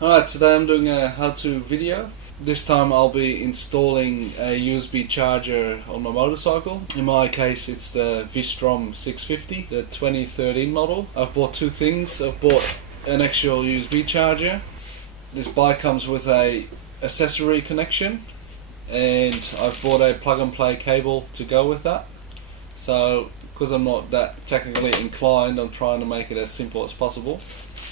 Alright, today I'm doing a how-to video. This time I'll be installing a USB charger on my motorcycle. In my case it's the V Strom 650, the 2013 model. I've bought two things. I've bought an actual USB charger. This bike comes with a accessory connection, and I've bought a plug and play cable to go with that. So because I'm not that technically inclined, I'm trying to make it as simple as possible.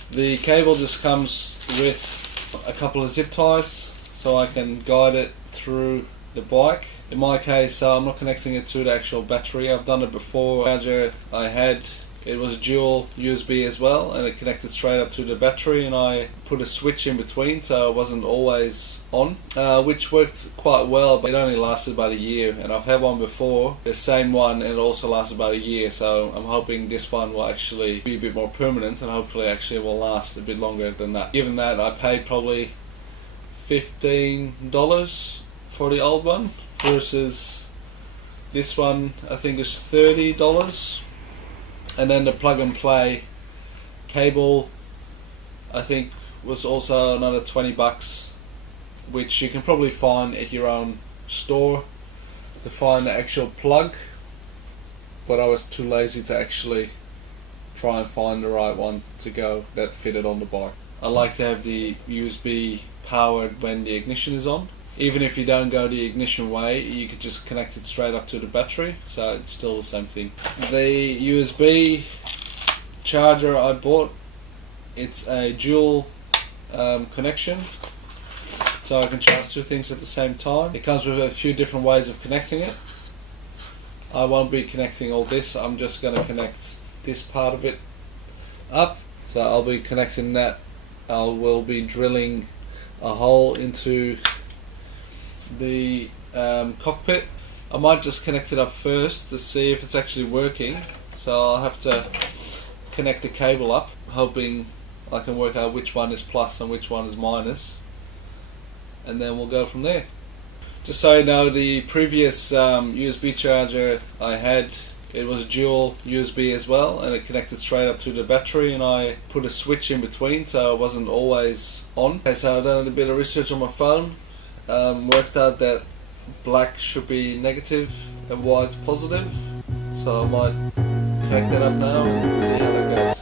The cable just comes with a couple of zip ties so I can guide it through the bike. In my case, I'm not connecting it to the actual battery. I've done it before. The charger I had, it was dual USB as well, and it connected straight up to the battery, and I put a switch in between so it wasn't always on, which worked quite well, but it only lasted about a year, and I've had one before, the same one, and it also lasted about a year, so I'm hoping this one will actually be a bit more permanent and hopefully actually will last a bit longer than that. Given that I paid probably $15 for the old one versus this one I think is $30, and then the plug and play cable I think was also another $20, which you can probably find at your own store to find the actual plug, but I was too lazy to actually try and find the right one to go that fitted on the bike. I like to have the USB powered when the ignition is on. Even if you don't go the ignition way, you could just connect it straight up to the battery, so it's still the same thing. The USB charger I bought, it's a dual connection, so I can charge two things at the same time. It comes with a few different ways of connecting it. I won't be connecting all this, I'm just going to connect this part of it up. So I'll be connecting that. I will be drilling a hole into the cockpit. I might just connect it up first to see if it's actually working, so I'll have to connect the cable up, hoping I can work out which one is plus and which one is minus, and then we'll go from there. Just so you know, the previous USB charger I had, it was dual USB as well, and it connected straight up to the battery, and I put a switch in between so it wasn't always on. Okay, so I've done a bit of research on my phone, worked out that black should be negative and white's positive, so I might connect that up now and see how that goes.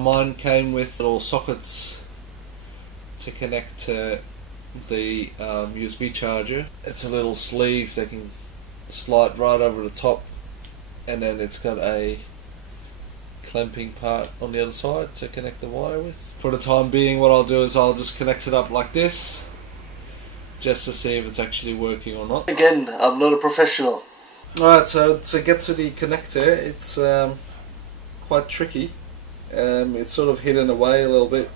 Mine came with little sockets to connect to the USB charger. It's a little sleeve that can slide right over the top, and then it's got a clamping part on the other side to connect the wire with. For the time being, what I'll do is I'll just connect it up like this, just to see if it's actually working or not. Again, I'm not a professional. Alright, so to get to the connector, it's quite tricky. It's sort of hidden away a little bit,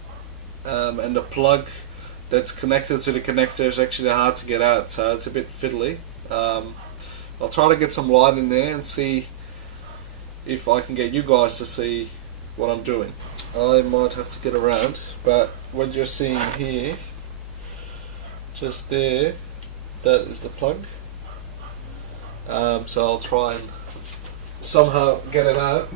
and the plug that's connected to the connector is actually hard to get out, so it's a bit fiddly. I'll try to get some light in there and see if I can get you guys to see what I'm doing. I might have to get around, but what you're seeing here, just there, that is the plug. So I'll try and somehow get it out.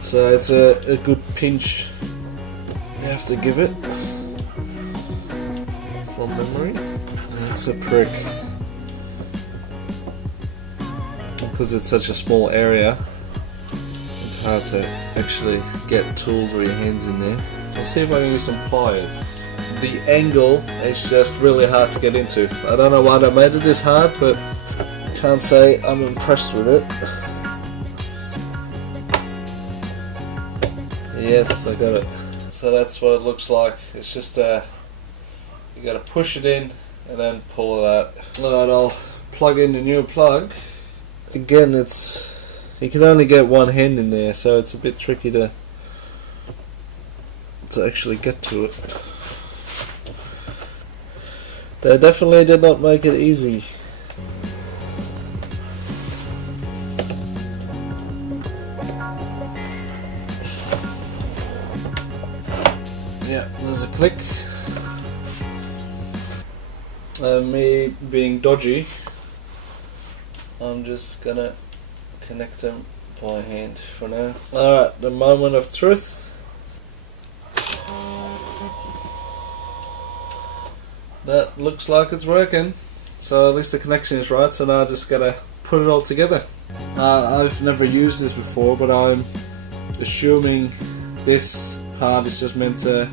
So it's a good pinch you have to give it from memory. It's a prick because it's such a small area. It's hard to actually get tools or your hands in there. I'll see if I can use some pliers. The angle is just really hard to get into. I don't know why they made it this hard, but can't say I'm impressed with it. Yes, I got it. So that's what it looks like. It's just you got to push it in and then pull it out. Alright, I'll plug in the new plug again, you can only get one hand in there, so it's a bit tricky to actually get to it. They definitely did not make it easy. Yeah, there's a click. Me being dodgy, I'm just gonna connect them by hand for now. Alright, the moment of truth. That looks like it's working, so at least the connection is right. So now I just gotta put it all together. I've never used this before, but I'm assuming this part is just meant to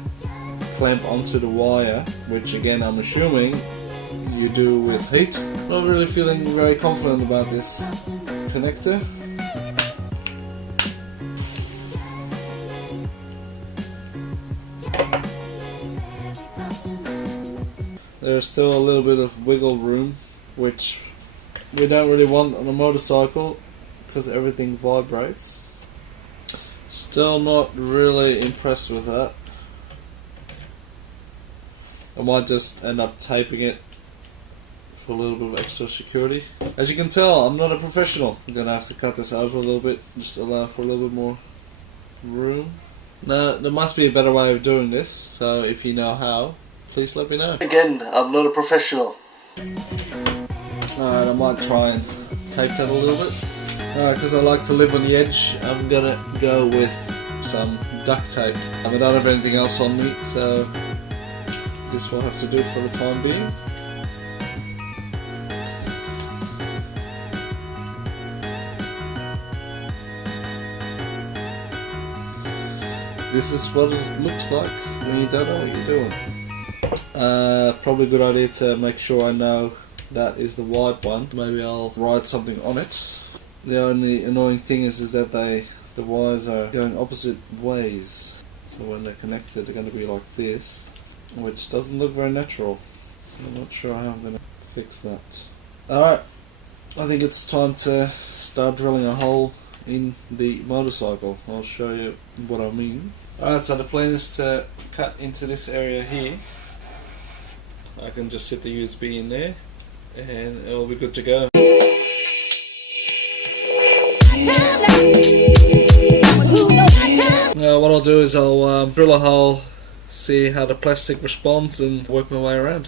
clamp onto the wire, which again I'm assuming you do with heat. Not really feeling very confident about this connector. There's still a little bit of wiggle room, which we don't really want on a motorcycle because everything vibrates. Still not really impressed with that. I might just end up taping it for a little bit of extra security. As you can tell, I'm not a professional. I'm gonna have to cut this over a little bit, just allow for a little bit more room. Now, there must be a better way of doing this, so if you know how, please let me know. Again, I'm not a professional. Alright, I might try and tape that a little bit. Alright, because I like to live on the edge, I'm gonna go with some duct tape. I don't have anything else on me, so this will have to do for the time being. This is what it looks like when you don't know what you're doing. Probably a good idea to make sure I know that is the wide one. Maybe I'll write something on it. The only annoying thing is that the wires are going opposite ways. So when they're connected, they're going to be like this, which doesn't look very natural. I'm not sure how I'm going to fix that. Alright, I think it's time to start drilling a hole in the motorcycle. I'll show you what I mean. Alright, so the plan is to cut into this area here. I can just sit the USB in there and it'll be good to go. Now what I'll do is I'll drill a hole, see how the plastic responds and work my way around.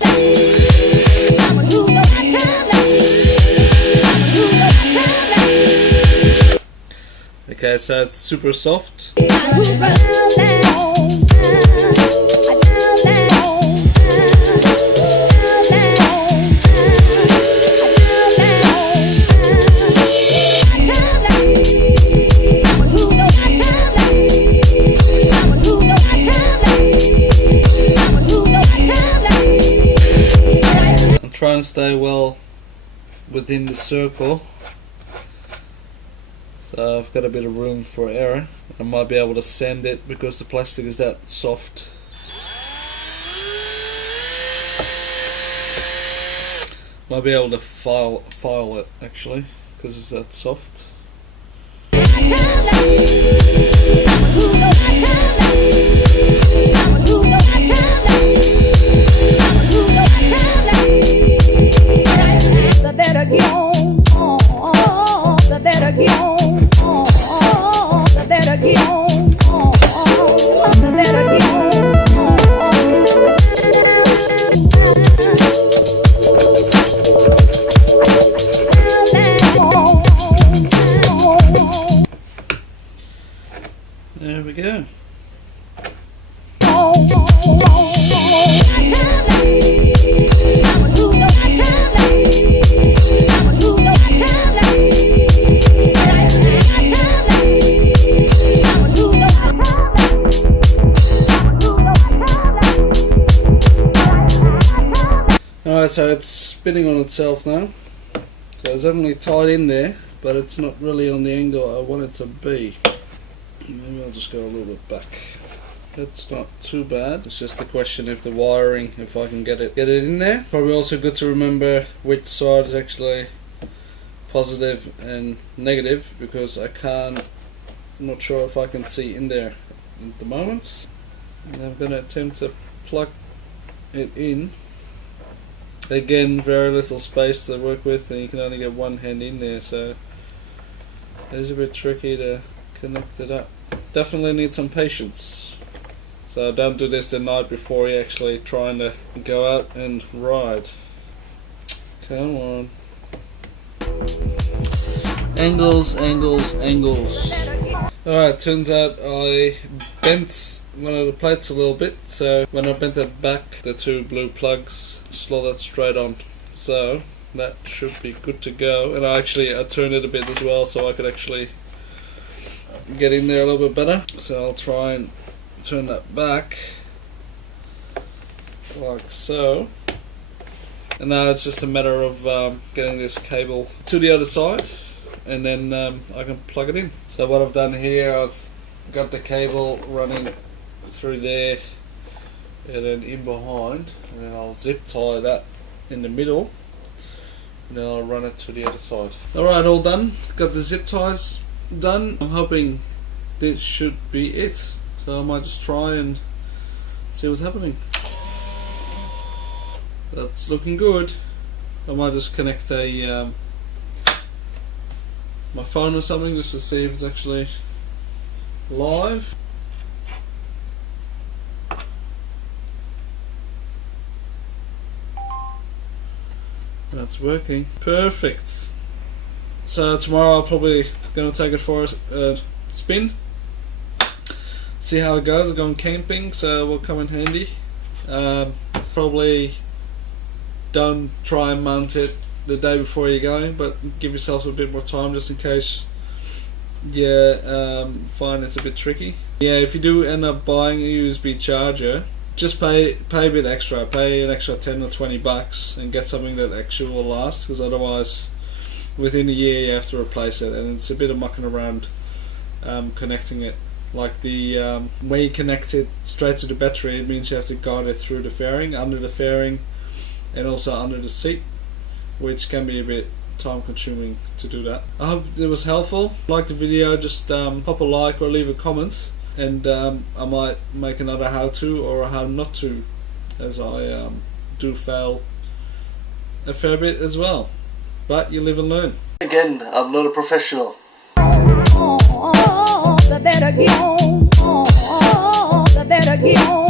Okay, so it's super soft. I'm trying to stay well within the circle. So I've got a bit of room for error. I might be able to sand it because the plastic is that soft. Might be able to file it actually because it's that soft. The better get on, the better get on. The better get on, the better get on. There we go. Alright, so it's spinning on itself now. So it's definitely tied in there, but it's not really on the angle I want it to be. Maybe I'll just go a little bit back. That's not too bad. It's just the question if the wiring, if I can get it in there. Probably also good to remember which side is actually positive and negative because I can't, I'm not sure if I can see in there at the moment. And I'm going to attempt to plug it in. Again, very little space to work with, and you can only get one hand in there, so it is a bit tricky to connect it up. Definitely need some patience. So don't do this the night before you're actually trying to go out and ride. Come on. Angles, angles, angles. Alright, turns out I bent one of the plates a little bit, so when I bent it back, the two blue plugs slotted straight on. So that should be good to go. And I turned it a bit as well so I could actually get in there a little bit better. So I'll try and turn that back like so. And now it's just a matter of getting this cable to the other side, and then I can plug it in. So what I've done here, I've got the cable running through there and then in behind, and then I'll zip tie that in the middle, and then I'll run it to the other side. Alright, all done. Got the zip ties done. I'm hoping this should be it. So I might just try and see what's happening. That's looking good. I might just connect a my phone or something just to see if it's actually live. That's working. Perfect. So tomorrow I'll probably gonna take it for a spin. See how it goes. I'm going camping, so it will come in handy. Probably don't try and mount it the day before you're going, but give yourself a bit more time just in case you find it's a bit tricky. Yeah, if you do end up buying a USB charger, just pay a bit extra. Pay an extra 10 or 20 bucks and get something that actually will last, because otherwise within a year you have to replace it, and it's a bit of mucking around connecting it. Like the when you connect it straight to the battery, it means you have to guide it through the fairing, under the fairing, and also under the seat, which can be a bit time consuming to do that. I hope it was helpful. Like the video, just pop a like or leave a comment, and I might make another how to or a how not to, as I do fail a fair bit as well. But you live and learn. Again, I'm not a professional. The better get on, the better get on.